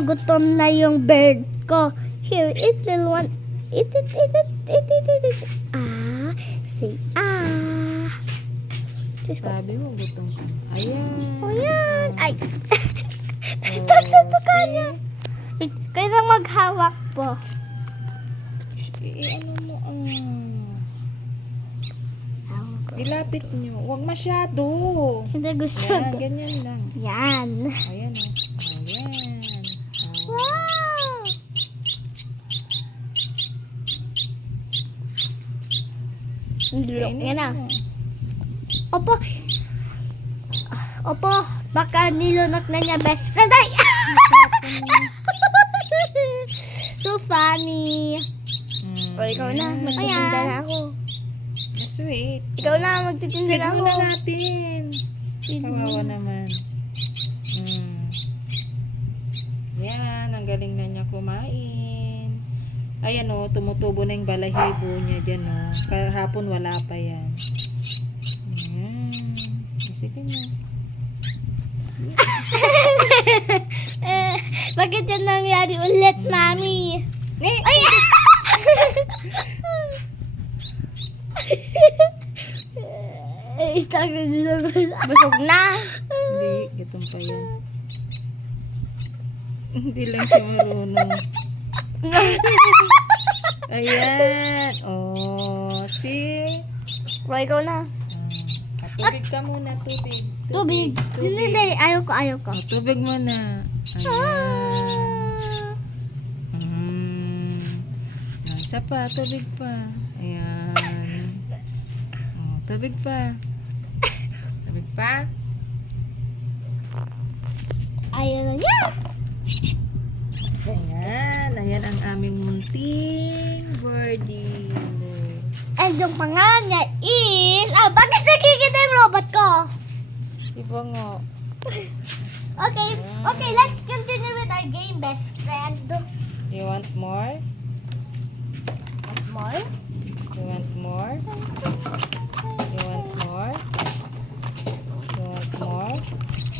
gutom na yung bird ko. Here, eat little one. Eat it, eat it, eat it, eat it. Ah, say ah. Diyos ko. Sabi mo, gutom ka. Ayan. Oh, yan. Ay. Oh, Tututo ka see? niya. Wait, kayo lang maghawak po. Ano mo, ilapit nyo. Huwag masyado. Hindi gusto Yan, ko. ganyan lang. Yan. Ayan, o. Ayan. Oh. Wow! Kainin Yan na. mo. Opo. Opo, baka nilunok na niya best friend. Ay! So funny. O, ikaw na. Magtitinda na ako. Sweet. Ikaw na, magtitinda Feed na mo ako. na natin. Kawawa naman. Yan, ang galing na niya kumain. Ayan o, tumutubo na yung balahibo niya dyan o. Kahapon wala pa yan. Ayan. Sige na. Bakit yan nangyari ulit, mami? Ay! Stuck na siya. Busog na. Hindi, gitong pa yan. Hindi lang siya marunong. Ayan. Oh, see? Bro, ikaw na. Tubig ka muna, tubig. Tubig. Hindi, hindi. Ayoko. Oh, tubig muna. Ayan. Isa pa, tubig pa. Ayan. Oh, tubig pa. Tubig pa. Ayun na niya. Ayan. Ayan ang aming munting birdie. And yung pangalan niya is... bakit nakikita yung robot ko? Diba nga? Okay, let's continue with our game, best friend. You want more? More? You want more? You want more? You want more?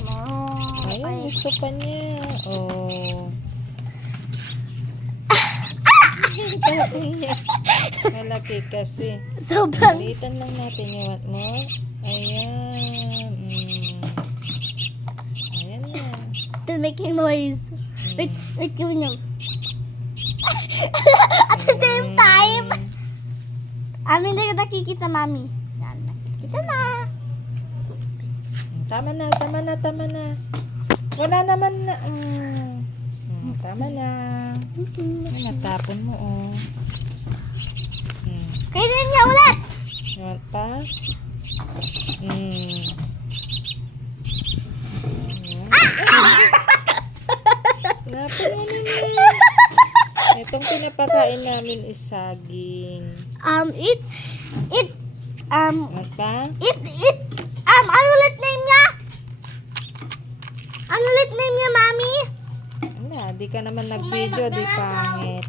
More. Ayun, gusto pa niya. Oh. Malaki kasi. Sobrang... Litan lang natin. You want more? Ayan. Ayan na. Still making noise. Wait, gawin nyo. At the same time, hindi ko nakikita, mami. Yan, nakikita na. Tama na. Wala naman na. Tama na. Natapon mo, oh. Kainin niya ulit. You want pa? Napon mo naman. Itong pinapakain namin is saging. Want pa? Ano ulit name niya? Ano ulit name niya, mami? Wala, di ka naman nag-video, di pangit.